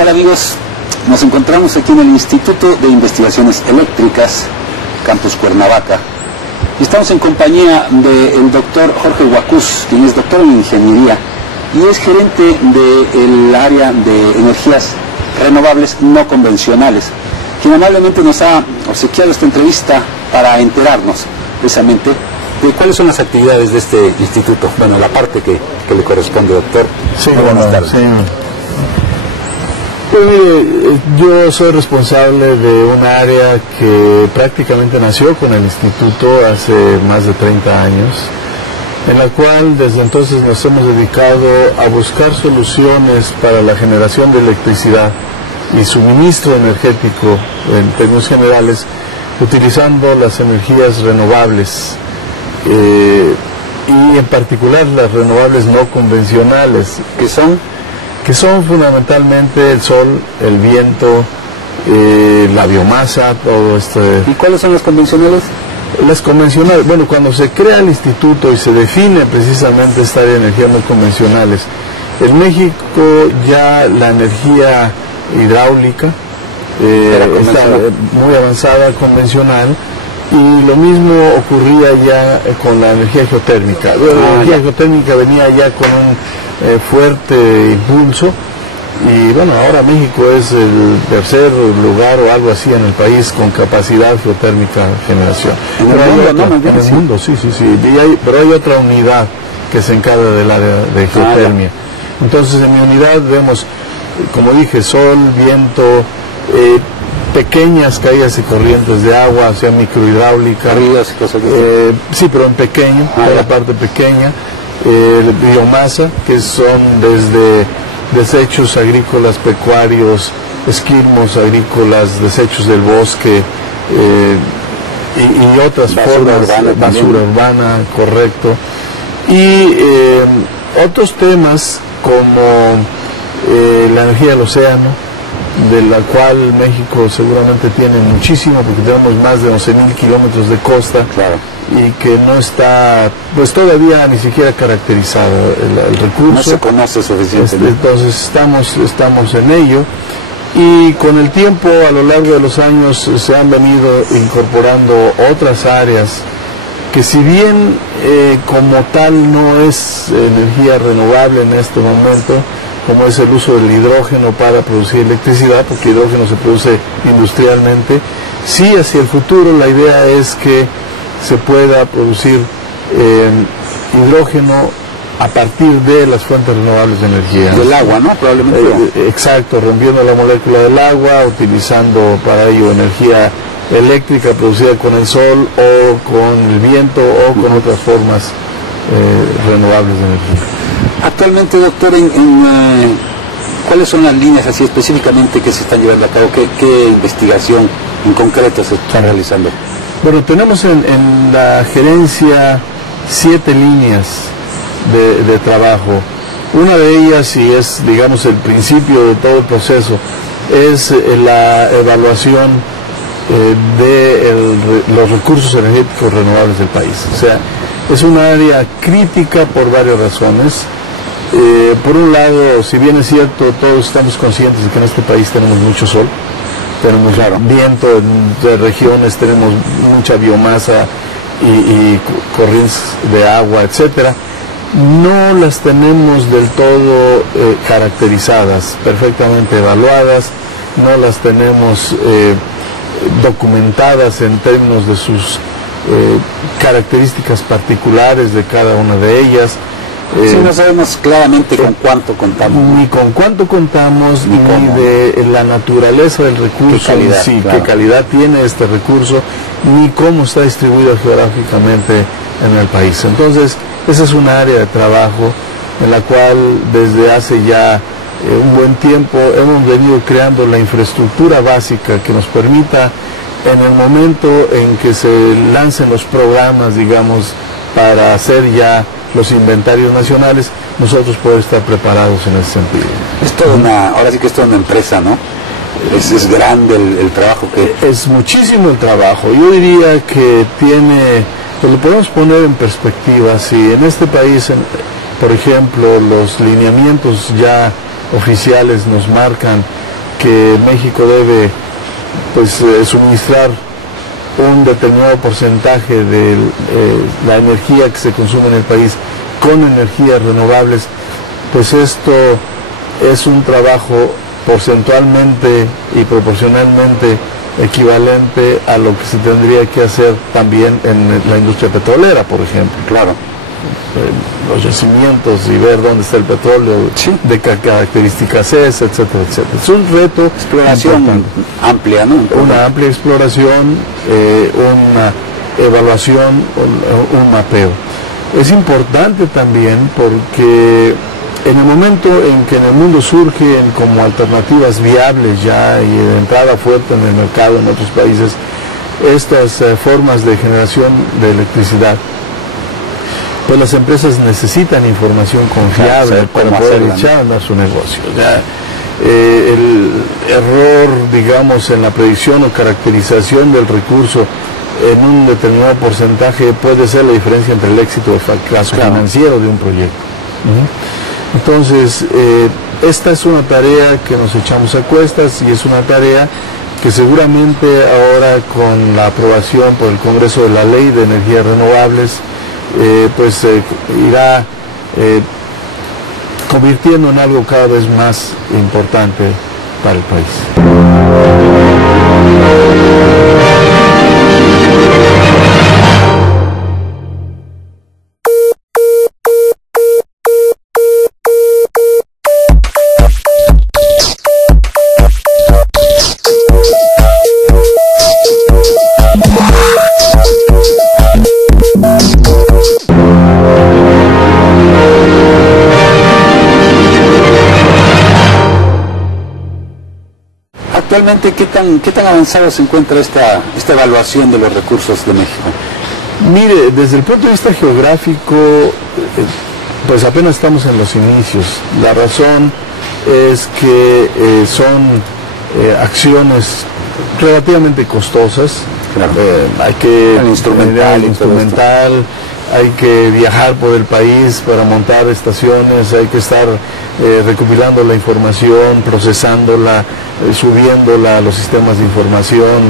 tal, amigos? Nos encontramos aquí en el Instituto de Investigaciones Eléctricas, Campus Cuernavaca, y estamos en compañía del doctor Jorge Huacuz, quien es doctor en Ingeniería y es gerente del área de energías renovables no convencionales, quien amablemente nos ha obsequiado esta entrevista para enterarnos precisamente de cuáles son las actividades de este instituto. Bueno, la parte que le corresponde, doctor. Sí, buenas tardes. Sí. Pues mire, yo soy responsable de un área que prácticamente nació con el instituto hace más de 30 años, en la cual desde entonces nos hemos dedicado a buscar soluciones para la generación de electricidad y suministro energético en términos generales, utilizando las energías renovables y en particular las renovables no convencionales, que son fundamentalmente el sol, el viento, la biomasa, todo esto. ¿Y cuáles son las convencionales? Las convencionales, bueno, cuando se crea el instituto y se define precisamente esta área de energías no convencionales, en México ya la energía hidráulica está muy avanzada, convencional, y lo mismo ocurría ya con la energía geotérmica. La energía geotérmica venía ya con un fuerte impulso, y bueno, ahora México es el tercer lugar o algo así en el país con capacidad geotérmica de generación. En el mundo, sí. Pero hay otra unidad que se encarga del área de geotermia. Entonces en mi unidad vemos, como dije, sol, viento, pequeñas caídas y corrientes de agua, o sea, microhidráulica, sí, pero en pequeño, la parte pequeña, biomasa, que son desde desechos agrícolas, pecuarios, esquilmos agrícolas, desechos del bosque y otras formas, basura urbana, correcto, y otros temas como la energía del océano, de la cual México seguramente tiene muchísimo, porque tenemos más de 11.000 kilómetros de costa, y que no está, pues todavía ni siquiera caracterizado el recurso. No se conoce suficientemente. Entonces estamos en ello, y con el tiempo, a lo largo de los años, se han venido incorporando otras áreas que, si bien como tal no es energía renovable en este momento, como es el uso del hidrógeno para producir electricidad, porque el hidrógeno se produce industrialmente, sí, hacia el futuro la idea es que se pueda producir hidrógeno a partir de las fuentes renovables de energía. Del agua, ¿no? Probablemente. Exacto, rompiendo la molécula del agua, utilizando para ello energía eléctrica producida con el sol o con el viento o con otras formas renovables de energía. Actualmente, doctor, ¿cuáles son las líneas así específicamente que se están llevando a cabo? ¿Qué investigación en concreto se está realizando? Bueno, tenemos en la gerencia 7 líneas de trabajo. Una de ellas, y es, digamos, el principio de todo el proceso, es la evaluación de los recursos energéticos renovables del país. O sea, es un área crítica por varias razones. Por un lado, si bien es cierto, todos estamos conscientes de que en este país tenemos mucho sol, tenemos viento de regiones, tenemos mucha biomasa y corrientes de agua, etcétera, no las tenemos del todo caracterizadas, perfectamente evaluadas, no las tenemos documentadas en términos de sus características particulares de cada una de ellas. Sí, no sabemos claramente con cuánto contamos. Ni con cuánto contamos, ni de la naturaleza del recurso, qué calidad tiene este recurso, ni cómo está distribuido geográficamente en el país. Entonces, esa es una área de trabajo en la cual desde hace ya un buen tiempo hemos venido creando la infraestructura básica que nos permita, en el momento en que se lancen los programas, digamos, para hacer ya los inventarios nacionales, nosotros poder estar preparados en ese sentido. Es toda ahora sí que es toda una empresa, ¿no? Es grande el trabajo que... Es muchísimo el trabajo. Yo diría que tiene, pues lo podemos poner en perspectiva. Si en este país, por ejemplo, los lineamientos ya oficiales nos marcan que México debe pues suministrar un determinado porcentaje de la energía que se consume en el país con energías renovables, pues esto es un trabajo porcentualmente y proporcionalmente equivalente a lo que se tendría que hacer también en la industria petrolera, por ejemplo. Claro. Los yacimientos y ver dónde está el petróleo, sí, de qué características es, etcétera, etcétera. Es un reto exploración amplia, ¿no? Una amplia exploración, una evaluación, un mapeo. Es importante también porque en el momento en que en el mundo surgen como alternativas viables ya y de entrada fuerte en el mercado en otros países, estas formas de generación de electricidad, pues las empresas necesitan información confiable para poder echar a andar su negocio. Ya, el error, digamos, en la predicción o caracterización del recurso en un determinado porcentaje puede ser la diferencia entre el éxito o el fracaso financiero de un proyecto. Entonces, esta es una tarea que nos echamos a cuestas y es una tarea que seguramente ahora con la aprobación por el Congreso de la Ley de Energías Renovables, pues irá convirtiendo en algo cada vez más importante para el país. Actualmente, ¿qué tan avanzado se encuentra esta evaluación de los recursos de México? Mire, desde el punto de vista geográfico, pues apenas estamos en los inicios. La razón es que son acciones relativamente costosas. Claro. Hay que el instrumental, hay que viajar por el país para montar estaciones, hay que estar recopilando la información, procesándola, subiéndola a los sistemas de información,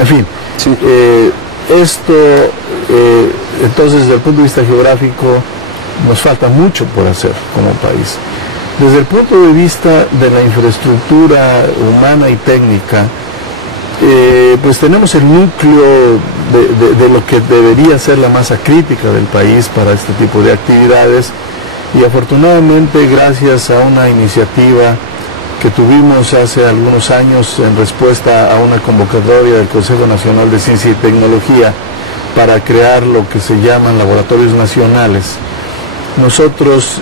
en fin. Sí. Entonces, desde el punto de vista geográfico, nos falta mucho por hacer como país. Desde el punto de vista de la infraestructura humana y técnica, pues tenemos el núcleo de lo que debería ser la masa crítica del país para este tipo de actividades, y afortunadamente gracias a una iniciativa que tuvimos hace algunos años en respuesta a una convocatoria del Consejo Nacional de Ciencia y Tecnología para crear lo que se llaman laboratorios nacionales, nosotros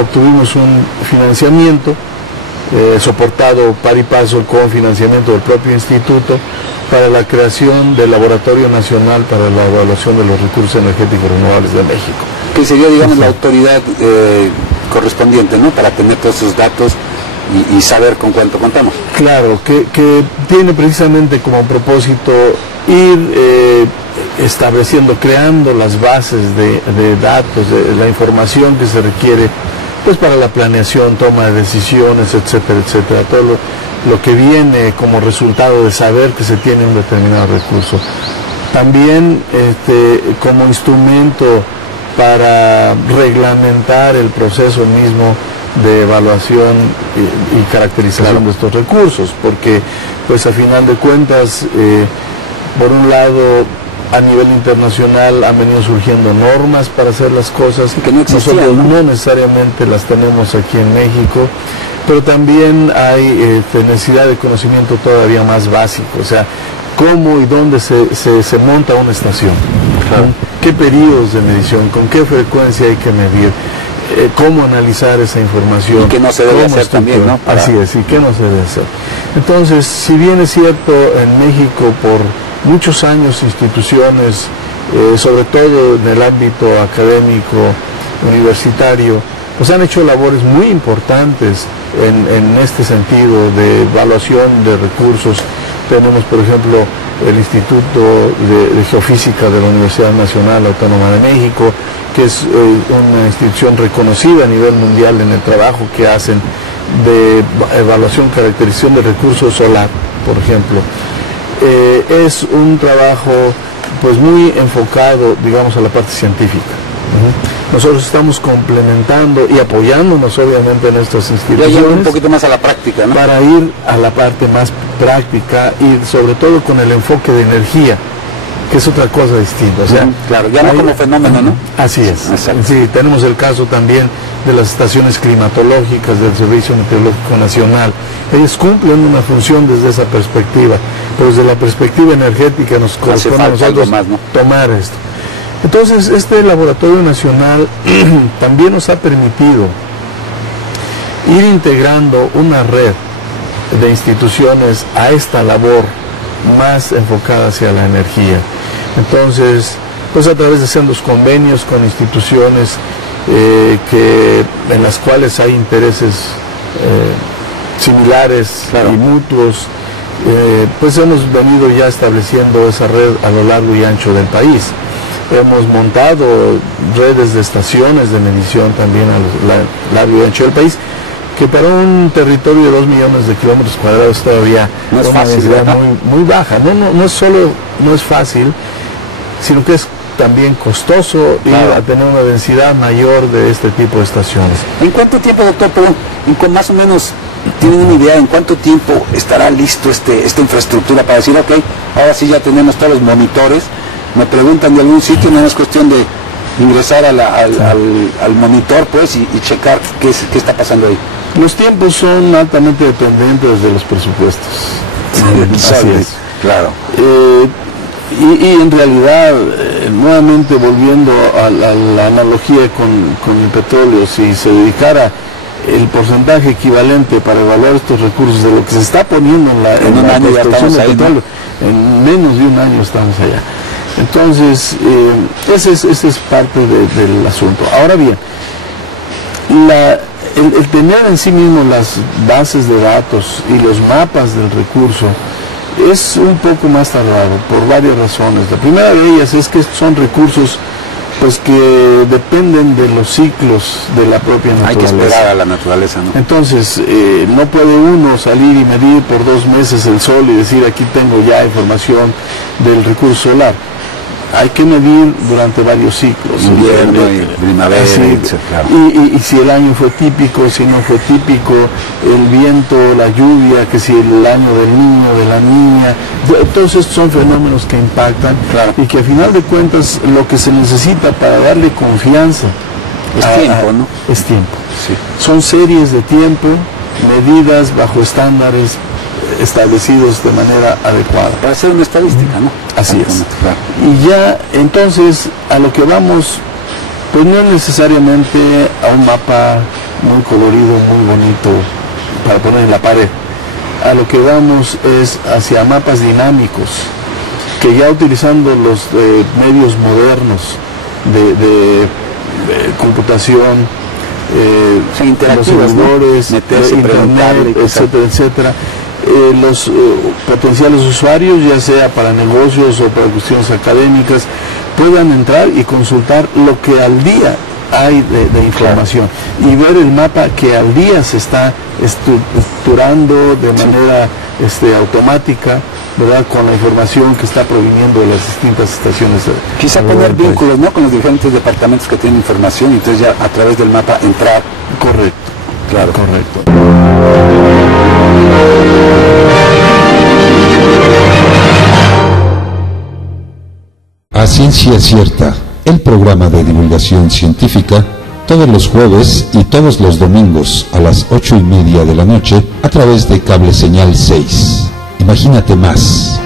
obtuvimos un financiamiento soportado par y paso con financiamiento del propio instituto para la creación del Laboratorio Nacional para la Evaluación de los Recursos Energéticos Renovables de México. Que sería, digamos, la autoridad correspondiente, ¿no?, para tener todos esos datos y saber con cuánto contamos. Claro, que tiene precisamente como propósito ir estableciendo, creando las bases de datos, de la información que se requiere pues para la planeación, toma de decisiones, etcétera, etcétera, todo lo que viene como resultado de saber que se tiene un determinado recurso. También como instrumento para reglamentar el proceso mismo de evaluación y caracterización de estos recursos, porque pues a final de cuentas, por un lado, a nivel internacional han venido surgiendo normas para hacer las cosas que no existían, nosotros no necesariamente las tenemos aquí en México, pero también hay necesidad de conocimiento todavía más básico, o sea, cómo y dónde se monta una estación, claro, qué periodos de medición, con qué frecuencia hay que medir, cómo analizar esa información. Y qué no se debe hacer también, ¿no? Así es, y qué no se debe hacer. Entonces, si bien es cierto, en México por muchos años instituciones, sobre todo en el ámbito académico, universitario, pues han hecho labores muy importantes en este sentido de evaluación de recursos. Tenemos, por ejemplo, el Instituto de Geofísica de la Universidad Nacional Autónoma de México, que es una institución reconocida a nivel mundial en el trabajo que hacen de evaluación, caracterización de recursos solar, por ejemplo, es un trabajo pues muy enfocado, digamos, a la parte científica. Nosotros estamos complementando y apoyándonos obviamente en estas instituciones un poquito más a la práctica, ¿no? Para ir a la parte más práctica y sobre todo con el enfoque de energía, que es otra cosa distinta. O sea, claro, ya no como fenómeno, ¿no? Así es. Exacto. Sí, tenemos el caso también de las estaciones climatológicas del Servicio Meteorológico Nacional. Ellas cumplen una función desde esa perspectiva, pero desde la perspectiva energética nos corresponde a nosotros más, ¿no? Tomar esto. Entonces, este laboratorio nacional también nos ha permitido ir integrando una red de instituciones a esta labor más enfocada hacia la energía. Entonces, pues a través de sendos convenios con instituciones en las cuales hay intereses similares, claro, y mutuos, pues hemos venido ya estableciendo esa red a lo largo y ancho del país. Hemos montado redes de estaciones de medición también a lo largo y ancho del país, que para un territorio de 2 millones de kilómetros cuadrados todavía no es una fácil, densidad muy baja. No es solo no es fácil, sino que es también costoso, claro, ir a tener una densidad mayor de este tipo de estaciones. ¿En cuánto tiempo, doctor, más o menos tienen una idea en cuánto tiempo estará listo esta infraestructura para decir, ok, ahora sí ya tenemos todos los monitores? Me preguntan de algún sitio, no es cuestión de ingresar al monitor, pues, y checar qué está pasando ahí. Los tiempos son altamente dependientes de los presupuestos. Así es. Claro. Y en realidad, nuevamente volviendo a la analogía con el petróleo, si se dedicara el porcentaje equivalente para evaluar estos recursos de lo que se está poniendo en un la año ya estamos ahí, petróleo, ¿no? En menos de un año estamos allá. Entonces, ese es parte del asunto. Ahora bien, el tener en sí mismo las bases de datos y los mapas del recurso es un poco más tardado por varias razones. La primera de ellas es que son recursos pues que dependen de los ciclos de la propia naturaleza. Hay que esperar a la naturaleza, ¿no? Entonces, no puede uno salir y medir por 2 meses el sol y decir aquí tengo ya información del recurso solar. Hay que medir durante varios ciclos. Invierno y primavera, claro. Y si el año fue típico, si no fue típico, el viento, la lluvia, que si el año del niño, de la niña. Entonces son fenómenos que impactan, claro, y que a final de cuentas lo que se necesita para darle confianza es tiempo, ¿no? Es tiempo. Sí. Son series de tiempo, medidas bajo estándares establecidos de manera adecuada. Para hacer una estadística, ¿no? Así es. Claro. Y ya, entonces, a lo que vamos, pues no es necesariamente a un mapa muy colorido, muy bonito, para poner en la pared. A lo que vamos es hacia mapas dinámicos, que ya utilizando los medios modernos de computación, los servidores, ¿no? internet, etcétera, etcétera, los potenciales usuarios, ya sea para negocios o para cuestiones académicas, puedan entrar y consultar lo que al día hay de información, claro, y ver el mapa que al día se está estructurando de manera automática, ¿verdad?, con la información que está proviniendo de las distintas estaciones. Quizá poner vínculos, ¿no?, con los diferentes departamentos que tienen información, y entonces ya a través del mapa entrar. Correcto, claro. Correcto. A Ciencia Cierta, el programa de divulgación científica, todos los jueves y todos los domingos a las 8:30 de la noche a través de Cable Señal 6. Imagínate más.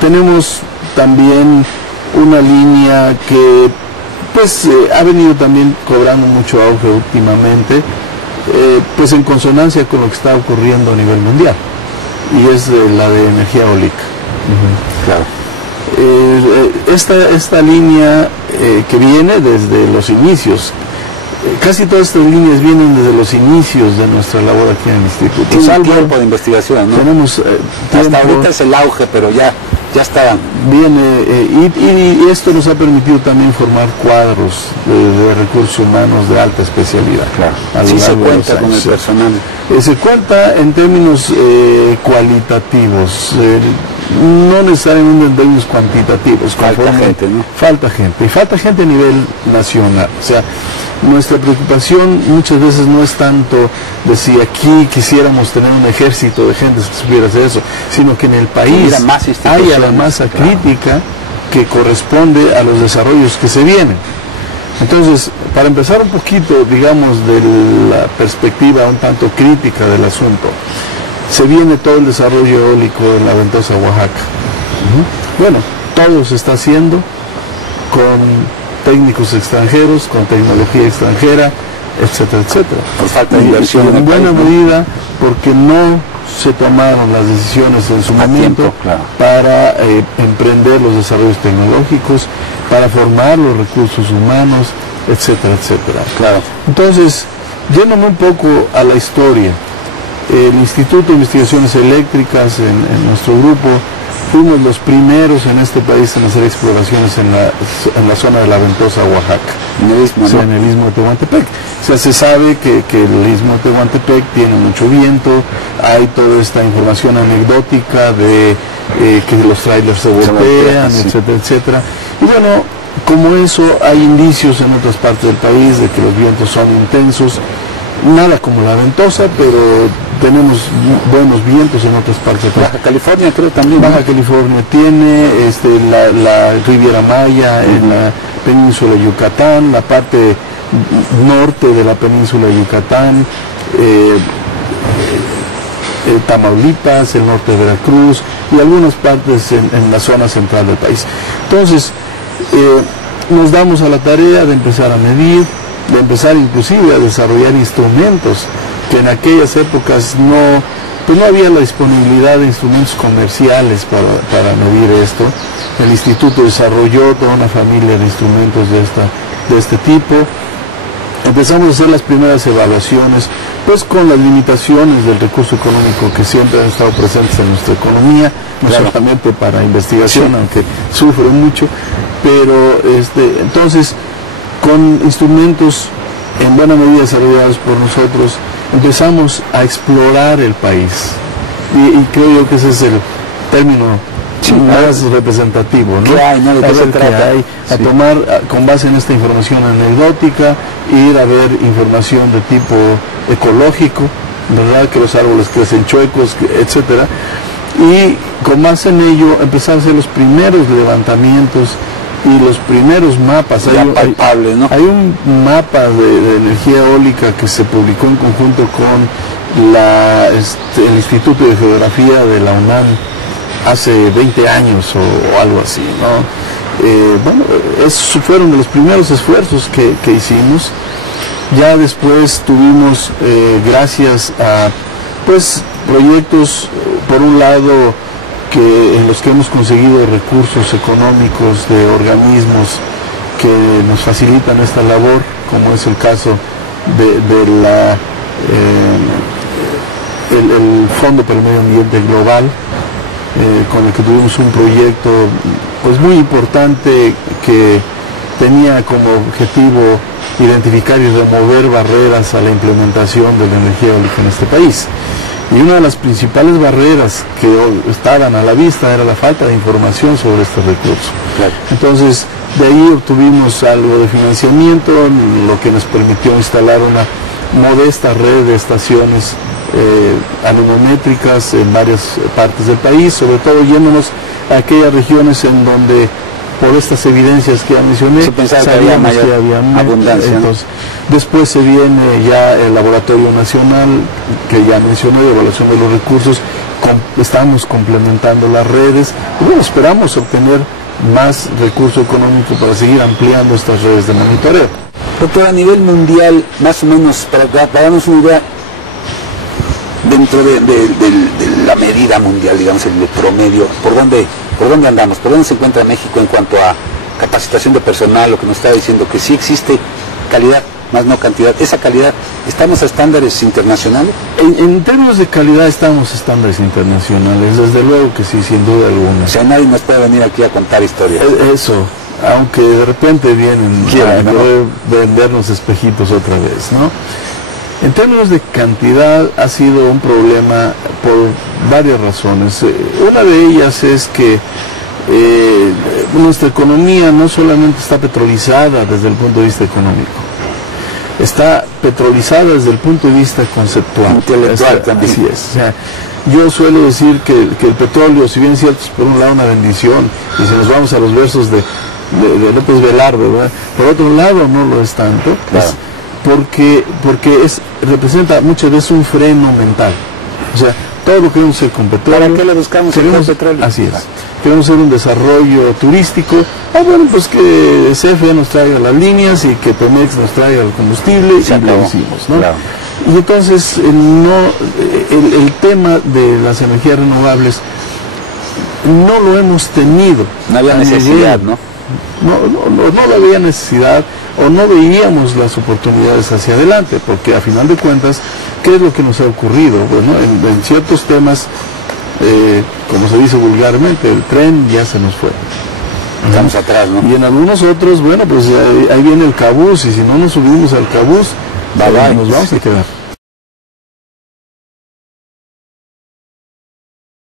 Tenemos también una línea que pues ha venido también cobrando mucho auge últimamente, pues en consonancia con lo que está ocurriendo a nivel mundial, y es la de energía eólica. Claro. Esta línea que viene desde los inicios casi todas estas líneas vienen desde los inicios de nuestra labor aquí en el instituto. Tiene tiempo de investigación, ¿no? Tenemos hasta ahorita es el auge, pero ya está. Viene, y esto nos ha permitido también formar cuadros de recursos humanos de alta especialidad. Claro. Sí se cuenta con el personal. Se cuenta en términos cualitativos, no necesariamente en términos cuantitativos. Falta gente, ¿no? Falta gente, y falta gente a nivel nacional. O sea, nuestra preocupación muchas veces no es tanto de si aquí quisiéramos tener un ejército de gente que supiera hacer eso, sino que en el país haya la masa crítica que corresponde a los desarrollos que se vienen. Entonces, para empezar un poquito, digamos, de la perspectiva un tanto crítica del asunto, se viene todo el desarrollo eólico en la Ventosa Oaxaca. Bueno, todo se está haciendo con técnicos extranjeros, con tecnología extranjera, etcétera, etcétera. Por falta de inversión en buena medida porque no se tomaron las decisiones en su momento para emprender los desarrollos tecnológicos, para formar los recursos humanos, etcétera, etcétera. Claro. Entonces, yéndome un poco a la historia, el Instituto de Investigaciones Eléctricas, en nuestro grupo, fuimos los primeros en este país en hacer exploraciones en la zona de la Ventosa Oaxaca, en el Istmo de Tehuantepec. O sea, se sabe que el Istmo de Tehuantepec tiene mucho viento, hay toda esta información anecdótica de que los trailers se voltean, etcétera, etcétera. Y bueno, como eso, hay indicios en otras partes del país de que los vientos son intensos. Nada como la Ventosa, pero tenemos buenos vientos en otras partes del país. Baja California creo también. Baja California tiene, la Riviera Maya, en la península de Yucatán, la parte norte de la península de Yucatán, Tamaulipas, el norte de Veracruz y algunas partes en la zona central del país. Entonces, nos damos a la tarea de empezar a medir, de empezar inclusive a desarrollar instrumentos que en aquellas épocas no había la disponibilidad de instrumentos comerciales para medir esto. El instituto desarrolló toda una familia de instrumentos de este tipo. Empezamos a hacer las primeras evaluaciones, pues con las limitaciones del recurso económico que siempre han estado presentes en nuestra economía, no solamente para investigación, aunque sufre mucho, pero entonces con instrumentos en buena medida desarrollados por nosotros, empezamos a explorar el país. Y creo yo que ese es el término más representativo, ¿no? A tomar con base en esta información anecdótica, ir a ver información de tipo ecológico, ¿verdad? Que los árboles crecen chuecos, etcétera. Y con base en ello, empezar a hacer los primeros levantamientos y los primeros mapas. Hay un mapa de energía eólica que se publicó en conjunto con el Instituto de Geografía de la UNAM hace 20 años o algo así, ¿no? Esos fueron de los primeros esfuerzos que hicimos. Ya después tuvimos, gracias a proyectos, por un lado, en los que hemos conseguido recursos económicos de organismos que nos facilitan esta labor, como es el caso el Fondo para el Medio Ambiente Global, con el que tuvimos un proyecto pues muy importante que tenía como objetivo identificar y remover barreras a la implementación de la energía eólica en este país. Y una de las principales barreras que estaban a la vista era la falta de información sobre este recurso. Claro. Entonces, de ahí obtuvimos algo de financiamiento, lo que nos permitió instalar una modesta red de estaciones anemométricas en varias partes del país, sobre todo yéndonos a aquellas regiones en donde, por estas evidencias que ya mencioné, sabíamos que había abundancia. Entonces, después se viene ya el Laboratorio Nacional, que ya mencioné, de evaluación de los recursos. Estamos complementando las redes y bueno, esperamos obtener más recurso económico para seguir ampliando estas redes de monitoreo. Doctor, a nivel mundial, más o menos, para darnos una idea, dentro de la medida mundial, digamos, el promedio, ¿por dónde andamos? ¿Por dónde se encuentra México en cuanto a capacitación de personal? Lo que nos está diciendo, que sí existe calidad más no cantidad. ¿Esa calidad, estamos a estándares internacionales? En términos de calidad estamos a estándares internacionales, desde luego que sí, sin duda alguna. O sea, nadie nos puede venir aquí a contar historias. Eso, aunque de repente vienen a poder vendernos espejitos otra vez, ¿no? En términos de cantidad ha sido un problema por varias razones. Una de ellas es que nuestra economía no solamente está petrolizada desde el punto de vista económico, está petrolizada desde el punto de vista conceptual. Intelectual también. Así es. O sea, yo suelo decir que el petróleo, si bien es cierto, es por un lado una bendición, y si nos vamos a los versos de López Velarde, ¿verdad?, por otro lado no lo es tanto, claro, porque representa muchas veces un freno mental. O sea, todo lo que queremos hacer con petróleo. ¿Para qué le buscamos el petróleo? Así es. Queremos hacer un desarrollo turístico. Bueno, pues que CFE nos traiga las líneas y que Pemex nos traiga el combustible, y lo hicimos, ¿no? Claro. Y entonces el tema de las energías renovables no lo hemos tenido. No había necesidad, ¿no? No había necesidad, o no veíamos las oportunidades hacia adelante, porque a final de cuentas, ¿qué es lo que nos ha ocurrido? Bueno, en ciertos temas, como se dice vulgarmente, el tren ya se nos fue. Estamos atrás, ¿no? Y en algunos otros, bueno, pues ahí viene el cabús, y si no nos subimos al cabús, nos vamos a quedar.